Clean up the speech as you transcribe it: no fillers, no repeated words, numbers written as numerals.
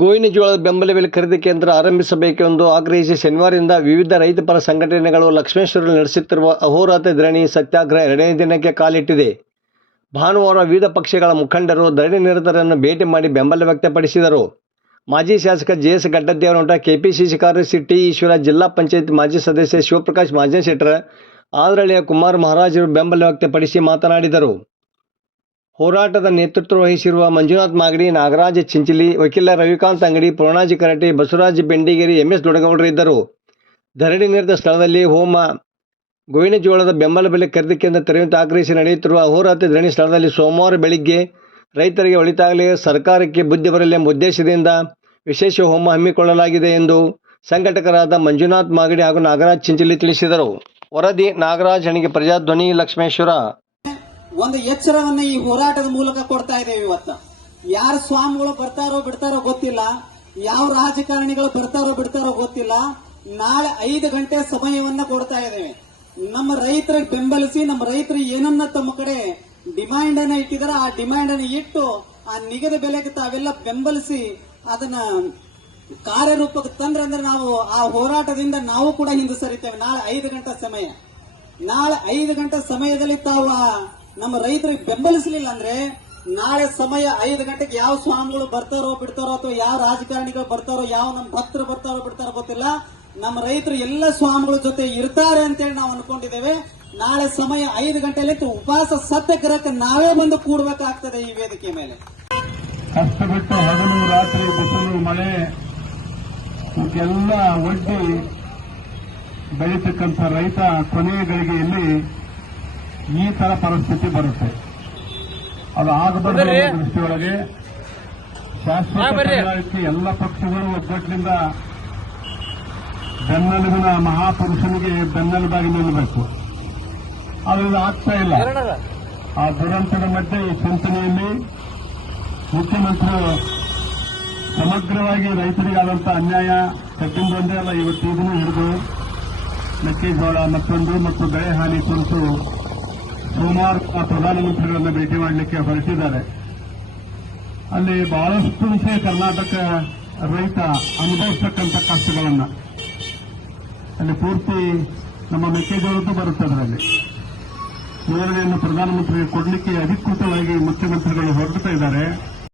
ಗೋವಿನ ಜೋಳದ ಬೆಂಬಲ ಬೆಲೆ ಖರೀದಿ ಕೇಂದ್ರ ಆರಂಭಿಸಬೇಕೆಂದು ಆಗ್ರಹಿಸಿ ಶನಿವಾರದಿಂದ ವಿವಿಧ ರೈತಪರ ಸಂಘಟನೆಗಳು ಲಕ್ಷ್ಮೇಶ್ವರದಲ್ಲಿ ನಡೆಸುತ್ತಿರುವ ಅಹೋರಾತ್ರ ಧರಣಿ ಸತ್ಯಾಗ್ರಹ 2ನೇ ದಿನಕ್ಕೆ ಕಾಲಿಟ್ಟಿದೆ. ಭಾನುವಾರ ವಿವಿಧ ಪಕ್ಷಗಳ ಮುಖಂಡರು ಧರಣಿ ನಿರತರನ್ನು ಭೇಟಿ ಮಾಡಿ ಬೆಂಬಲ ವ್ಯಕ್ತಪಡಿಸಿದರು. ಮಾಜಿ ಶಾಸಕ ಜೆ.ಎಸ್. ಗಡ್ಡದೇವನಮಠ, ಕೆಪಿಸಿಸಿ ಕಾರ್ಯದರ್ಶಿ ಟಿ. ಈಶ್ವರ, ಜಿಲ್ಲಾ ಪಂಚಾಯತ್ ಮಾಜಿ ಸದಸ್ಯ ಶಿವಪ್ರಕಾಶ್ ಮಾಜನಶೆಟ್ಟರ, ಆದರಳ್ಳಿಯ ಕುಮಾರ ಮಹಾರಾಜರು ಬೆಂಬಲ ವ್ಯಕ್ತಪಡಿಸಿ ಮಾತನಾಡಿದರು. ಹೋರಾಟದ ನೇತೃತ್ವ ವಹಿಸಿರುವ ಮಂಜುನಾಥ್ ಮಾಗಡಿ, ನಾಗರಾಜ ಚಿಂಚಲಿ, ವಕೀಲ ರವಿಕಾಂತ್ ಅಂಗಡಿ, ಪೂರ್ಣಾಜಿ ಕರಟೆ, ಬಸವರಾಜ ಬೆಂಡಿಗೇರಿ, ಎಂ.ಎಸ್. ದೊಡಗೌಡರು ಇದ್ದರು. ಧರಣಿ ನಿರತ ಸ್ಥಳದಲ್ಲಿ ಗೋವಿನ ಜೋಳದ ಬೆಂಬಲ ಬೆಲೆ ಖರೀದಿ ಕೇಂದ್ರ ತೆರೆಯುವಂತೆ ಆಗ್ರಹಿಸಿ ನಡೆಯುತ್ತಿರುವ ಅಹೋರಾತ್ರ ಧರಣಿ ಸ್ಥಳದಲ್ಲಿ ಸೋಮವಾರ ಬೆಳಿಗ್ಗೆ ರೈತರಿಗೆ ಒಳಿತಾಗಲಿ, ಸರ್ಕಾರಕ್ಕೆ ಬುದ್ಧಿ ಬರಲಿ ಎಂಬ ಉದ್ದೇಶದಿಂದ ವಿಶೇಷ ಹೋಮ ಹಮ್ಮಿಕೊಳ್ಳಲಾಗಿದೆ ಎಂದು ಸಂಘಟಕರಾದ ಮಂಜುನಾಥ್ ಮಾಗಡಿ ಹಾಗೂ ನಾಗರಾಜ್ ಚಿಂಚಲಿ ತಿಳಿಸಿದರು. ವರದಿ ನಾಗರಾಜ್ ಹಣಿಗೆ, ಪ್ರಜಾಧ್ವನಿ, ಲಕ್ಷ್ಮೇಶ್ವರ. ಒಂದು ಎಚ್ಚರವನ್ನ ಈ ಹೋರಾಟದ ಮೂಲಕ ಕೊಡ್ತಾ ಇದ್ದೇವೆ. ಇವತ್ತು ಯಾರು ಸ್ವಾಮಿಗಳು ಬರ್ತಾರೋ ಬಿಡ್ತಾರೋ ಗೊತ್ತಿಲ್ಲ, ಯಾವ ರಾಜಕಾರಣಿಗಳು ಬರ್ತಾರೋ ಬಿಡ್ತಾರೋ ಗೊತ್ತಿಲ್ಲ. ನಾಳೆ 5 ಗಂಟೆ ಸಮಯವನ್ನ ಕೊಡ್ತಾ ಇದ್ದೇವೆ. ನಮ್ಮ ರೈತರಿಗೆ ಬೆಂಬಲಿಸಿ, ನಮ್ಮ ರೈತರು ಏನನ್ನ ತಮ್ಮ ಕಡೆ ಡಿಮ್ಯಾಂಡ್ ಅನ್ನ ಇಟ್ಟಿದ್ದಾರೆ, ಆ ಡಿಮ್ಯಾಂಡ್ ಅನ್ನು ಇಟ್ಟು ಆ ನಿಗದಿ ಬೆಲೆಗೆ ತಾವೆಲ್ಲ ಬೆಂಬಲಿಸಿ ಅದನ್ನ ಕಾರ್ಯರೂಪಕ್ಕೆ ತಂದ್ರೆ ನಾವು ಆ ಹೋರಾಟದಿಂದ ನಾವು ಕೂಡ ಹಿಂದೆ ಸರಿತೇವೆ. ನಾಳೆ 5 ಗಂಟೆ ಸಮಯ, ನಾಳೆ 5 ಗಂಟೆ ಸಮಯದಲ್ಲಿ ತಾವು ನಮ್ಮ ರೈತರಿಗೆ ಬೆಂಬಲಿಸಲಿಲ್ಲ ಅಂದ್ರೆ ನಾಳೆ ಸಮಯ 5 ಗಂಟೆಗೆ ಯಾವ ಸ್ವಾಮಿಗಳು ಬರ್ತಾರೋ ಬಿಡ್ತಾರೋ ಅಥವಾ ಯಾವ ರಾಜಕಾರಣಿಗಳು ಬರ್ತಾರೋ, ಯಾವ ನಮ್ಮ ಭಕ್ತರು ಬರ್ತಾರೋ ಬಿಡ್ತಾರೋ ಗೊತ್ತಿಲ್ಲ, ನಮ್ಮ ರೈತರು ಎಲ್ಲ ಸ್ವಾಮಿಗಳ ಜೊತೆ ಇರ್ತಾರೆ ಅಂತೇಳಿ ನಾವು ಅನ್ಕೊಂಡಿದ್ದೇವೆ. ನಾಳೆ ಸಮಯ 5 ಗಂಟೆಯಲ್ಲಿ ಉಪವಾಸ ಸತ್ಯಾಗ್ರಹಕ್ಕೆ ನಾವೇ ಬಂದು ಕೂಡಬೇಕಾಗ್ತದೆ ಈ ವೇದಿಕೆ ಮೇಲೆ. ಕಷ್ಟಪಟ್ಟು ಹಗಲು ರಾತ್ರಿ ಬಿಸಿಲು ಮಳೆ ಎಲ್ಲ ಒಡ್ಡಿ ಬೆಳೀತಕ್ಕಂಥ ರೈತ ಕೊನೆಯ ಗಳಿಗೆಯಲ್ಲಿ ಈ ತರ ಪರಿಸ್ಥಿತಿ ಬರುತ್ತೆ. ಅದು ಆಗಬಾರದು ಅನ್ನೋ ದೃಷ್ಟಿಯೊಳಗೆ ಶಾಶ್ವತ ಕಲ್ಯಾಣಕ್ಕೆ ಎಲ್ಲ ಪಕ್ಷಗಳು ಒಗ್ಗಟ್ಟಿನಿಂದ ಬೆನ್ನೆಲುಬಿನ ಮಹಾಪುರುಷನಿಗೆ ಬೆನ್ನೆಲುಬಾಗಿ ನಿಲ್ಲಬೇಕು. ಅದರಿಂದ ಆಗ್ತಾ ಇಲ್ಲ. ಆ ದುರಂತದ ಮಧ್ಯೆ ಈ ಚಿಂತನೆಯಲ್ಲಿ ಮುಖ್ಯಮಂತ್ರಿಗಳು ಸಮಗ್ರವಾಗಿ ರೈತರಿಗಾದಂಥ ಅನ್ಯಾಯ ತಗ್ಗಿಂದು ಒಂದೇ ಅಲ್ಲ, ಇವತ್ತು ಇದನ್ನು ಹಿಡಿದು ಮೆಕ್ಕೆಜೋಳ ಮತ್ತು ಬೆಳೆ ಹಾನಿ ಕುರಿತು ಸೋಮವಾರ ಪ್ರಧಾನಮಂತ್ರಿಗಳನ್ನ ಭೇಟಿ ಮಾಡಲಿಕ್ಕೆ ಹೊರಟಿದ್ದಾರೆ. ಅಲ್ಲಿ ಬಹಳಷ್ಟು ವಿಷಯ ಕರ್ನಾಟಕ ರೈತ ಅನುಭವಿಸತಕ್ಕಂಥ ಕಷ್ಟಗಳನ್ನ ಅಲ್ಲಿ ಪೂರ್ತಿ ನಮ್ಮ ಮೆಕ್ಕೆಜೋಳದ್ದು ಬರುತ್ತೆ. ಅದರಲ್ಲಿ ವಿವರಣೆಯನ್ನು ಪ್ರಧಾನಮಂತ್ರಿಗೆ ಕೊಡಲಿಕ್ಕೆ ಅಧಿಕೃತವಾಗಿ ಮುಖ್ಯಮಂತ್ರಿಗಳು ಹೊರಡ್ತಾ ಇದ್ದಾರೆ.